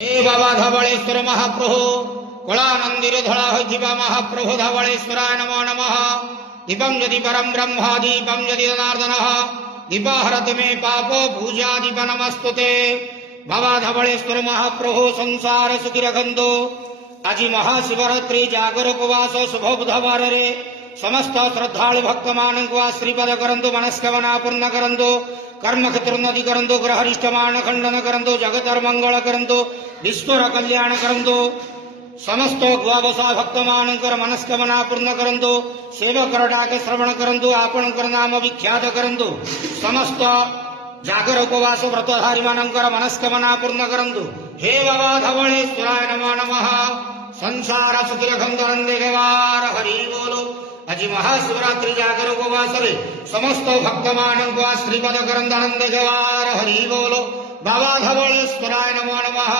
हे बाबा धवळेश्वर महाप्रभु कलानंदिर धड़ा होइथिबा महाप्रभु धवळेश्वराय नमो नमः। दीपं यदि परम ब्रह्म दीपं यदि जनार्दनः दीपहरति मे पाप पूजा दीप नमस्तुते। बाबा धवळेश्वर महाप्रभु संसार सुखी रखंतो। आज महाशिवरात्रि जागर उपवास शुभ बुधवार रे समस्त श्रद्धालु भक्त मानक श्रीपद करंतु मनस्कामना पूर्ण करंतु कर्म क्षेत्रोन्नति करंतु ग्रहरिष्ट मान खंडन करंतु जगतर मंगल करंतु विश्वर कल्याण करंतु समस्त द्वादशा भक्त मानकर मनस्कामना पूर्ण करंतु सेवक डाक श्रवण करंतु आपण नाम विख्यात करंतु समस्त जागर उपवास व्रतधारी मानकर मनस्कामना पूर्ण करंतु। हे बाबा धवळेश्वराय नमो नमः। संसार सुखी रखंतु नंदे देवार हरि बोलो। आज महाशिवरात्रि जागर उपवास रे समस्त भक्त मानक श्रीपद करंतु नंदे देवार हरि बोलो। बाबा धवळेश्वराय नमो नमः।